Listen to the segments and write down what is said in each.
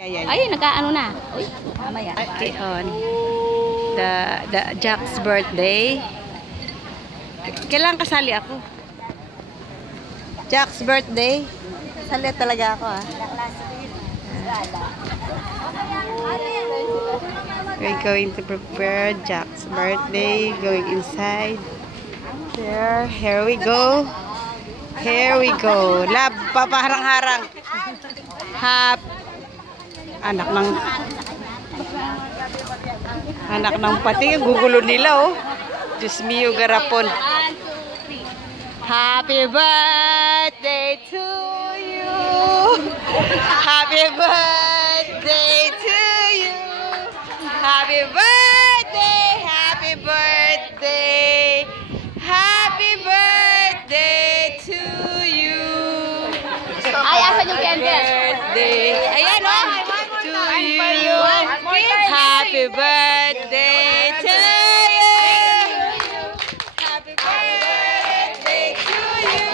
Ay, nagkaano na. Uy, mamaya. Okay, on. The Jack's birthday. Kailangan kasali ako. Jack's birthday. Kasali talaga ako, ah. We're going to prepare Jack's birthday. Going inside. Here we go. Here we go. Lab, papaharang-harang. Anak ng pati, gugulo nila, oh. Diyos mio, garapon. Happy birthday to you. Happy birthday to you. Happy birthday, happy birthday. Happy birthday to you. Ay, asan yung candle? Birthday. Ayan, oh. Happy birthday to you. Happy birthday to you.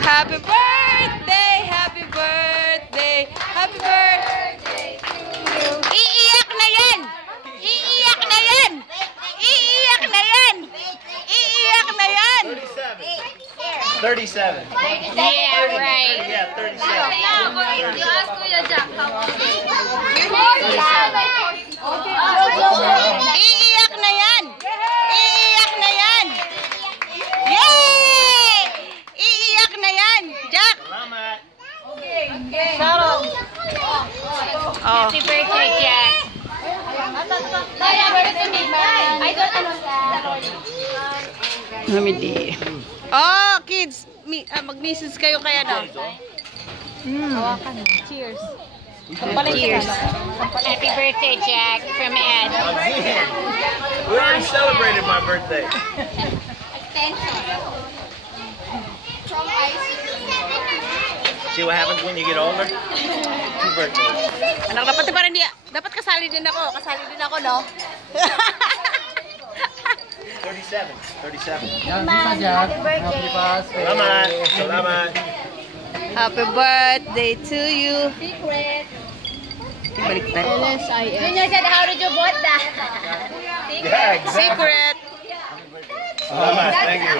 Happy birthday, happy birthday, happy birthday to you. Iiyak na yan! Iiyak na yan! Iiyak na yan! Iiyak na yan! 37. Yeah, right. Yeah, 37. You ask Kuya Jack how old is Iiyak na yan! Iiyak na yan! Yay! Iiyak na yan! Jack! Salamat. Oh. Happy birthday, Jack. I don't Namidi. Oh, kids! Mag-misses kayo kaya na. Cheers. Cheers. Happy birthday, Jack, from Ed. We already celebrated my birthday. See what happens when you get older? Two birthdays. Anak, dapat kasali din ako. Kasali din ako, no? 37. 37. Happy birthday. Salamat. Salamat. Happy birthday to you. Secret. Ibaliktad. Junior said, how did you bought that? Yeah, exactly. Secret. Salamat. Thank you.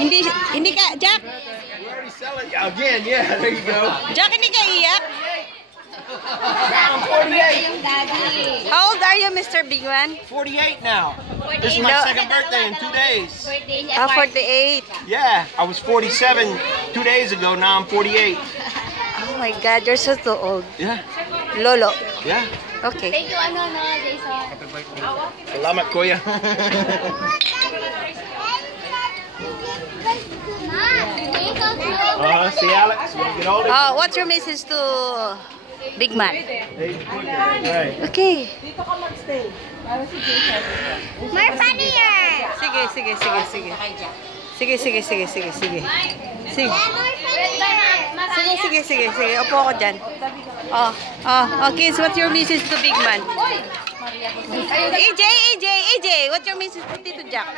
Today. Hindi ka, Jack. We already celebrated. Again, yeah, there you go. Jack, hindi ka iyak. I'm 48. Yung daddy. How old are you, Mr. Big Man? 48 now. This is my second birthday in 2 days. Birthday niya. 48. Yeah, I was 47 2 days ago. Now I'm 48. Oh my God, you're so too old. Yeah. Lolo. Yeah. Okay. Thank you, Jason. Salamat, Kuya. See, Alex, when you get older. Oh, what's your message to Big Man? Right. Okay. More funnier. Sige. Sige. Upo ako dyan. Oh, kids, what's your message to Big Man? AJ, what's your message to Tito Jack?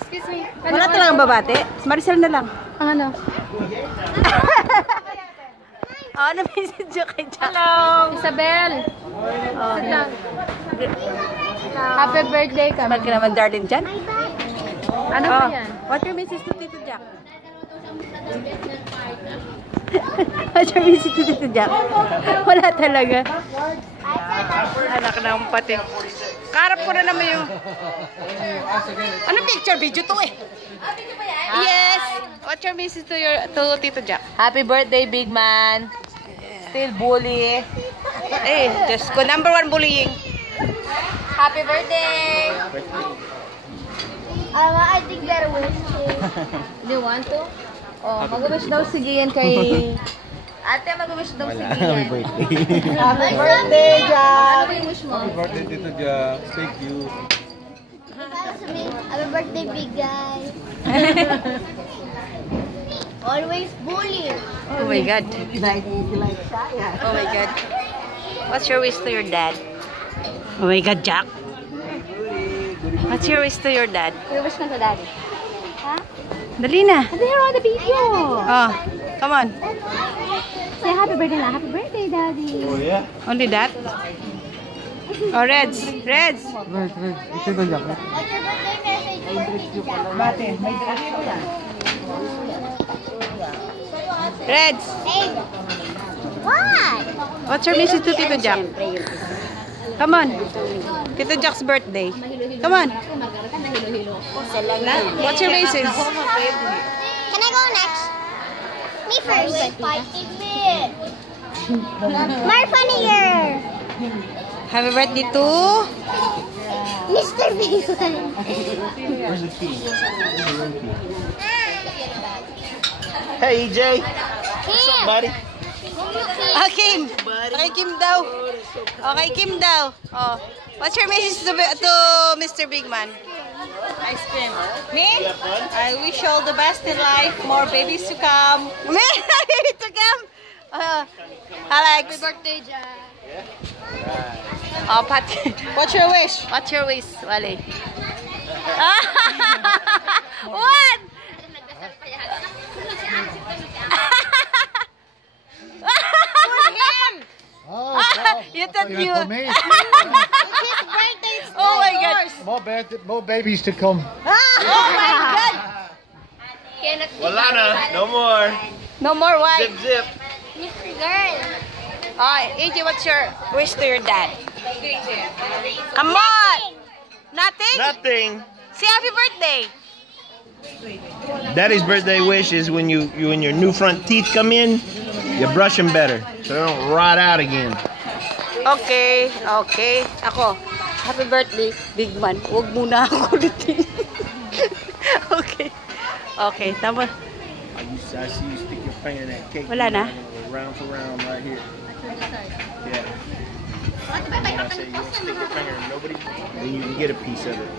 Excuse me. Wala talagang babate? Maricel na lang. Ano? Ano message nyo kay Jack? Hello. Isabel. Sit down. Happy birthday ka. Mag ka naman, darling, dyan? Ano ba yan? What's your message to Tito Jack? What's your message to Tito Jack? Wala talaga. Anak ng pati. Karap ko na naman yung... Ano picture? Video to eh. Yes. What's your message to Tito Jack? Happy birthday, Big Man. Still bully. Eh, just ko. Number 1 bullying. Happy birthday. I think they're wishing. Do you want to? Oh, mag-wish daw si Gian kay... Ate, mag-wish daw si Gian. Happy birthday, Jack. Ano yung wish mo? Happy birthday, Tito Jack. Thank you. Happy birthday, big guy. Always bully. Oh my God. Oh my God. What's your wish to your dad? Oh my God, Jack. What's your wish to your dad? Your wish ka sa daddy. Ha? Dali na. They're on the video. Oh, come on. Say happy birthday na. Happy birthday, Daddy. Oh, yeah? Only that? Oh, Reds. Reds. Tito Jack. Reds. What? What's your message to Tito Jack? Come on. Tito Jack's birthday. Come on. What's your message? Can I go next? Me first. More funnier. Happy birthday to... Mr. Big One. Where's the key? Hey, EJ. What's up, buddy? Ah, Kim. Okay, Kim daw. Okay, Kim daw. Oh. What's your message to Mr. Bigman? Ice cream. Me? I wish you all the best in life. More babies to come. Maybe to come. Alex. Birthday, Jack. Oh, Pat. What's your wish? What's your wish, Wale? What? You thought you... Oh my God. More babies to come. Oh my God. Wala na. No more. No more Zip, white. zip. Girl. Oh, AJ, what's your wish to your dad? Come on. Nothing? Nothing. Say happy birthday. Daddy's birthday wish is when when your new front teeth come in, you brush them better so they don't rot out again. Okay, okay. Ako, happy birthday, big man. Huwag muna ako ulitin. Okay. Okay, tama. I see you stick your finger in that cake. Wala na? Round for round right here. Yeah. I say you stick your finger in nobody, then you can get a piece of it.